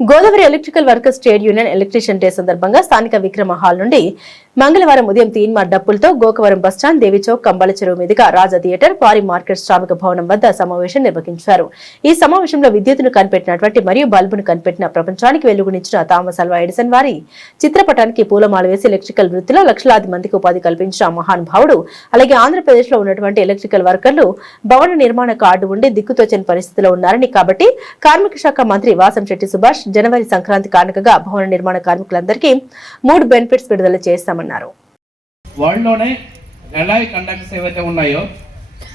Godavari electrical workers trade union electrician day సందర్భంగా స్థానిక విక్రమ hall నుండి మంగళవారం ఉదయం తీన్మార్ డప్పులతో గోకవరం బస్టాండ్ దేవిచౌక్ కంబాల చెరువు మీదుగా రాజా థియేటర్ వారి మార్కెట్ శ్రామిక భవనం వద్ద సమావేశం నిర్వహించారు. ఈ సమావేశంలో విద్యుత్తును కనిపెట్టినటువంటి మరియు బల్బును కనిపెట్టిన ప్రపంచానికి వెలుగునిచ్చిన థామస్ అల్వా ఎడిసన్ వారి చిత్రపటానికి పూలమాల వేసి ఎలక్ట్రికల్ వృత్తిలో లక్షలాది మందికి ఉపాధి కల్పించిన మహానుభావుడు. అలాగే ఆంధ్రప్రదేశ్ లో ఉన్నటువంటి ఎలక్ట్రికల్ వర్కర్లు భవన నిర్మాణ కార్డు ఉండి దిక్కుతోచని పరిస్థితిలో ఉన్నారని, కాబట్టి కార్మిక శాఖ మంత్రి వాసంశెట్టి సుభాష్ జనవరి సంక్రాంతి కానుకగా భవన నిర్మాణ కార్మికులందరికీ 3 బెనిఫిట్స్ విడుదల చేస్తామన్నారు. వరల్డ్ లోనే ఎలాయ్ కండక్టర్స్ ఏవైతే ఉన్నాయో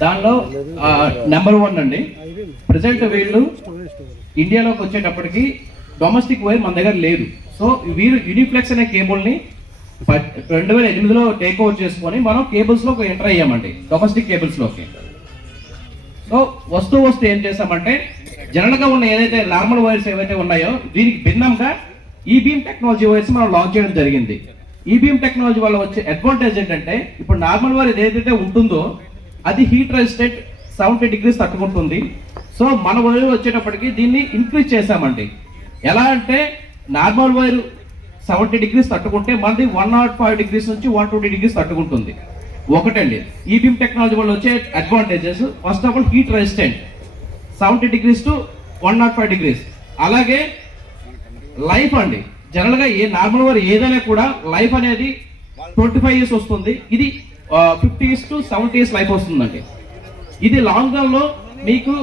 దానిలో నెంబర్ 1 అండి. ప్రెసెంట్ వీళ్ళు ఇండియాలోకి వచ్చేటప్పటికి డొమెస్టిక్ వైర్ మన దగ్గర లేదు. సో వీరు యూనిఫ్లెక్స్ అనే కేబుల్ ని 2008లో టేక్ ఓవర్ చేసుకొని మనం కేబుల్స్ లో ఎంటర్ అయ్యామండి, డొమెస్టిక్ కేబుల్స్ లోకి. సో వస్తూ ఏం చేసామంటే జనరల్ గా ఉన్న ఏదైతే నార్మల్ వైర్స్ ఏవైతే ఉన్నాయో దీనికి భిన్నంగా ఈ బీమ్ టెక్నాలజీ వైర్స్ మనం లాంచ్ చేయడం జరిగింది. ఈ బీమ్ టెక్నాలజీ వల్ల వచ్చే అడ్వాంటేజ్ ఏంటంటే ఇప్పుడు నార్మల్ వైర్ ఏదైతే ఉంటుందో అది హీట్ రెసిస్టెంట్ 70 డిగ్రీస్ తట్టుకుంటుంది. సో మన వైర్ వచ్చేటప్పటికి దీన్ని ఇంక్రీజ్ చేసామండి. ఎలా అంటే నార్మల్ వైర్ 70 డిగ్రీస్ తట్టుకుంటే మనది 105 డిగ్రీస్ నుంచి 120 డిగ్రీస్ తట్టుకుంటుంది. ఒకటండి ఈ బీమ్ టెక్నాలజీ వల్ల వచ్చే advantages. First of all heat resistant 70 degrees to 105 degrees. అలాగే లైఫ్ అండి, జనరల్ గా ఏ నార్మల్ వైర్ ఏదైనా కూడా లైఫ్ అనేది 25 ఇయర్స్ వస్తుంది. ఇది 50 ఇయర్స్ టు 70 ఇయర్స్ లైఫ్ వస్తుందండి. ఇది లాంగ్ రన్ లో మీకు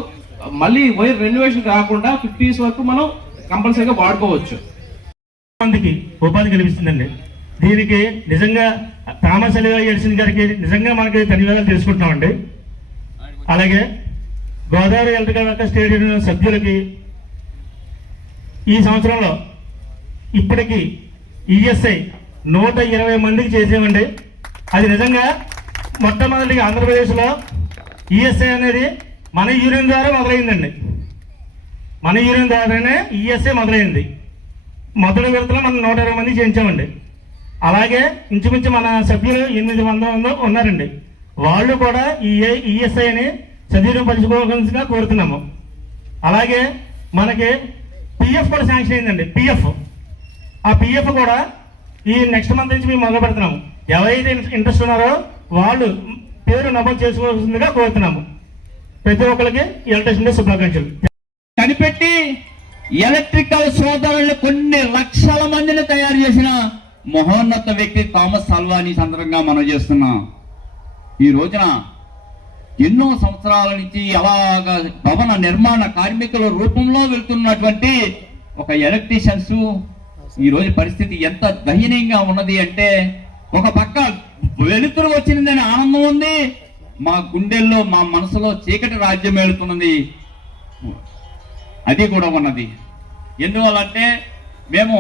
మళ్ళీ వైర్ రెన్యువేషన్ కాకుండా 50 ఇయర్స్ వరకు మనం కంపల్సరీగా వాడుకోవచ్చు. మందికి ఉపాధి కల్పిస్తుందండి. దీనికి నిజంగా థామస్ అల్వా ఎడిసన్ గారికి నిజంగా మనకి ధన్యవాదాలు తెలుసుకుంటున్నామండి. అలాగే Godavari electrical workers trade union సభ్యులకి ఈ సంవత్సరంలో ఇప్పటికీ ఈఎస్ఐ 120 మందికి చేసామండి. అది నిజంగా మొట్టమొదటిగా ఆంధ్రప్రదేశ్లో ఈఎస్ఐ అనేది మన యూనియన్ ద్వారా మొదలైందండి. మన యూనియన్ ద్వారానే ఈఎస్ఐ మొదలైంది. మొదటి విడతలో మనం 120 మంది చేయించామండి. అలాగే ఇంచుమించు మన సభ్యులు 800 ఉన్నారండి. వాళ్ళు కూడా ఈ ఈఎస్ఐని సద్వినియోగపరచుకోవాల్సిందిగా కోరుతున్నాము. అలాగే మనకి పిఎఫ్ కూడా శాంక్షన్ అయిందండి. ఆ పిఎఫ్ కూడా ఈ నెక్స్ట్ మంత్ నుంచి మేము మొదలు పెడుతున్నాము. ఎవరైతే ఇంట్రెస్ట్ ఉన్నారో వాళ్ళు పేరు నమోదు చేసుకోవాల్సిందిగా కోరుతున్నాము. ప్రతి ఒక్కరికి ఎలక్ట్రిసిటీ శుభాకాంక్షలు. కనిపెట్టి ఎలక్ట్రికల్ సోదరులు కొన్ని లక్షల మందిని తయారు చేసిన మహోన్నత వ్యక్తి థామస్ అల్వాని సందర్భంగా మనం చేస్తున్నాం. ఈ రోజున ఎన్నో సంవత్సరాల నుంచి అలాగా భవన నిర్మాణ కార్మికుల రూపంలో వెళ్తున్నటువంటి ఒక ఎలక్ట్రీషియన్స్ ఈ రోజు పరిస్థితి ఎంత దయనీయంగా ఉన్నది అంటే, ఒక పక్క వెలుతురు వచ్చిందని ఆనందం ఉంది, మా గుండెల్లో మా మనసులో చీకటి రాజ్యం ఏలుతున్నది అది కూడా ఉన్నది. ఎందువల్లంటే మేము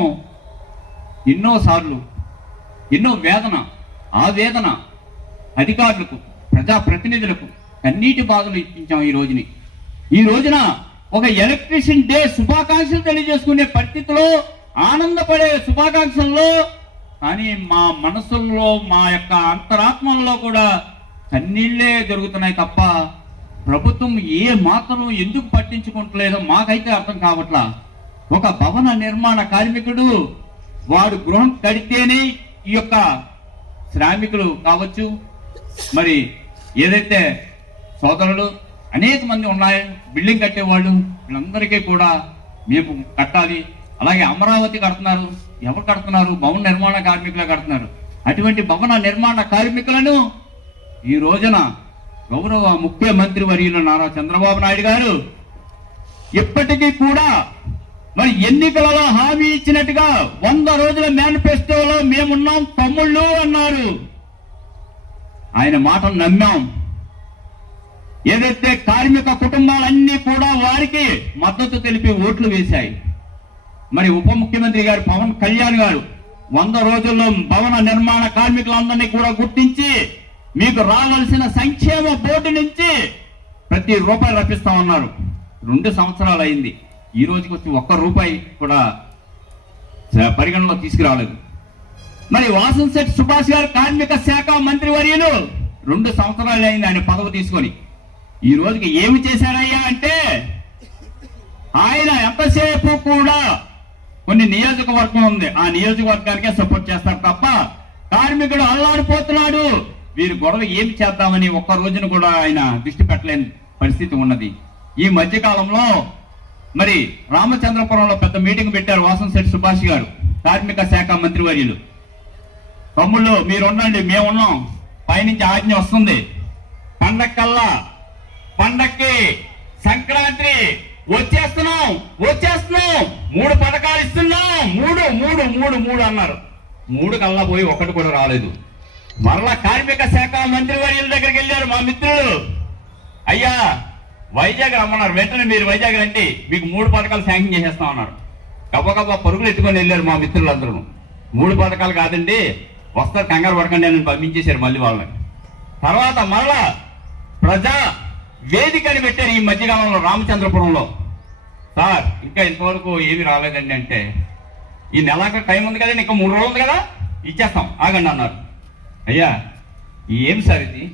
ఎన్నోసార్లు ఎన్నో వేదన అధికారులకు ప్రజాప్రతినిధులకు కన్నీటి బాధలు ఇప్పించాం. ఈ రోజున ఒక ఎలక్ట్రిషియన్ డే శుభాకాంక్షలు తెలియజేసుకునే పరిస్థితిలో ఆనందపడే శుభాకాంక్షల్లో కానీ మా మనసుల్లో మా యొక్క అంతరాత్మల్లో కూడా కన్నీళ్లే జరుగుతున్నాయి తప్ప ప్రభుత్వం ఏ మాత్రం ఎందుకు పట్టించుకుంటలేదో మాకైతే అర్థం కావట్లా. ఒక భవన నిర్మాణ కార్మికుడు వాడు గృహం కడితేనే ఈ యొక్క శ్రామికులు కావచ్చు, మరి ఏదైతే సోదరులు అనేక మంది ఉన్నాయి బిల్డింగ్ కట్టేవాళ్ళు, వీళ్ళందరికీ కూడా మేము కట్టాలి. అలాగే అమరావతి కడుతున్నారు, ఎవరు కడుతున్నారు? భవన నిర్మాణ కార్మికులే కడుతున్నారు. అటువంటి భవన నిర్మాణ కార్మికులను ఈ రోజున గౌరవ ముఖ్యమంత్రి వర్యులు నారా చంద్రబాబు నాయుడు గారు ఇప్పటికీ కూడా మరి ఎన్నికలలో హామీ ఇచ్చినట్టుగా 100 రోజుల మేనిఫెస్టోలో మేమున్నాం తమ్ముళ్ళు అన్నారు. ఆయన మాటను నమ్మాం. ఏదైతే కార్మిక కుటుంబాలన్నీ కూడా వారికి మద్దతు తెలిపి ఓట్లు వేశాయి. మరి ఉప ముఖ్యమంత్రి గారు పవన్ కళ్యాణ్ గారు 100 రోజుల్లో భవన నిర్మాణ కార్మికులందరినీ కూడా గుర్తించి మీకు రావాల్సిన సంక్షేమ బోర్డు నుంచి ప్రతి రూపాయి రప్పిస్తామన్నారు. 2 సంవత్సరాలు అయింది, ఈ రోజుకి వచ్చి 1 రూపాయి కూడా పరిగణలో తీసుకురాలేదు. మరి వాసంశెట్టి సుభాష్ గారు కార్మిక శాఖ మంత్రి వర్యులు 2 సంవత్సరాలు అయింది ఆయన పదవి తీసుకొని. ఈ రోజుకి ఏమి చేశారయ్యా అంటే ఆయన ఎంతసేపు కూడా కొన్ని నియోజకవర్గం ఉంది, ఆ నియోజకవర్గానికే సపోర్ట్ చేస్తారు తప్ప కార్మికుడు అల్లాడిపోతున్నాడు, వీరు గొడవ ఏమి చేద్దామని ఒక్క రోజున కూడా ఆయన దృష్టి పెట్టలేని పరిస్థితి ఉన్నది. ఈ మధ్య కాలంలో మరి రామచంద్రపురంలో పెద్ద మీటింగ్ పెట్టారు వాసంశెట్టి సుభాష్ గారు, కార్మిక శాఖ మంత్రివర్యులు. తమ్ముళ్ళు మీరు ఉండండి, మేమున్నాం, పైనుంచి ఆజ్ఞ వస్తుంది, పండక్కల్లా పండక్కి సంక్రాంతి వచ్చేస్తున్నాం 3 పథకాలు ఇస్తున్నాం, మూడు అన్నారు. 3 కల్లా పోయి 1 కూడా రాలేదు. మరలా కార్మిక శాఖ మంత్రివర్యుల దగ్గరికి వెళ్ళారు మా మిత్రులు, అయ్యా వైజాగ్ రమ్మన్నారు, వెంటనే మీరు వైజాగ్ రండి, మీకు 3 పథకాలు శాంక్షన్ చేసేస్తాం అన్నారు. గబగబా పరుగులు ఎత్తుకొని వెళ్ళారు మా మిత్రులందరూ. 3 పథకాలు కాదండి, వస్తారు, కంగారు పడకండి అని పంపించేశారు మళ్ళీ వాళ్ళని. తర్వాత మరలా ప్రజా వేదికని పెట్టారు ఈ మధ్యకాలంలో రామచంద్రపురంలో. సార్ ఇంకా ఇంతవరకు ఏమి రాలేదండి అంటే, ఈ నెలాఖరు టైం ఉంది కదండి, ఇంకా 3 రోజులు ఉంది కదా, ఇచ్చేస్తాం ఆగండి అన్నారు. అయ్యా ఏం సార్ ఇది,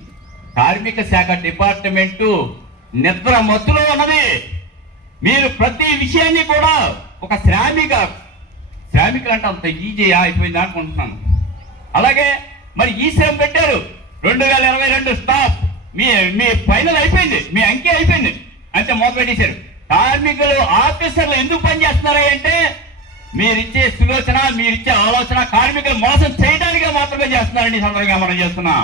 కార్మిక శాఖ డిపార్ట్మెంటు నిద్ర మత్తులో ఉన్నది. మీరు ప్రతి విషయాన్ని కూడా ఒక శ్రామికులు అంటే అంత ఈజీగా అయిపోయింది అనుకుంటున్నాను. అలాగే మరి ఈ శ్రమ పెట్టారు 2022 స్టాప్, మీ ఫైనల్ అయిపోయింది, మీ అంకె అయిపోయింది అంటే మొదలు పెట్టేశారు. కార్మికులు ఆఫీసర్లు ఎందుకు పనిచేస్తున్నారా అంటే, మీరిచ్చే సులోచన, మీరిచ్చే ఆలోచన కార్మికులు మోసం చేయడానికే మాత్రమే చేస్తున్నారని సందర్భంగా మనం చేస్తున్నా.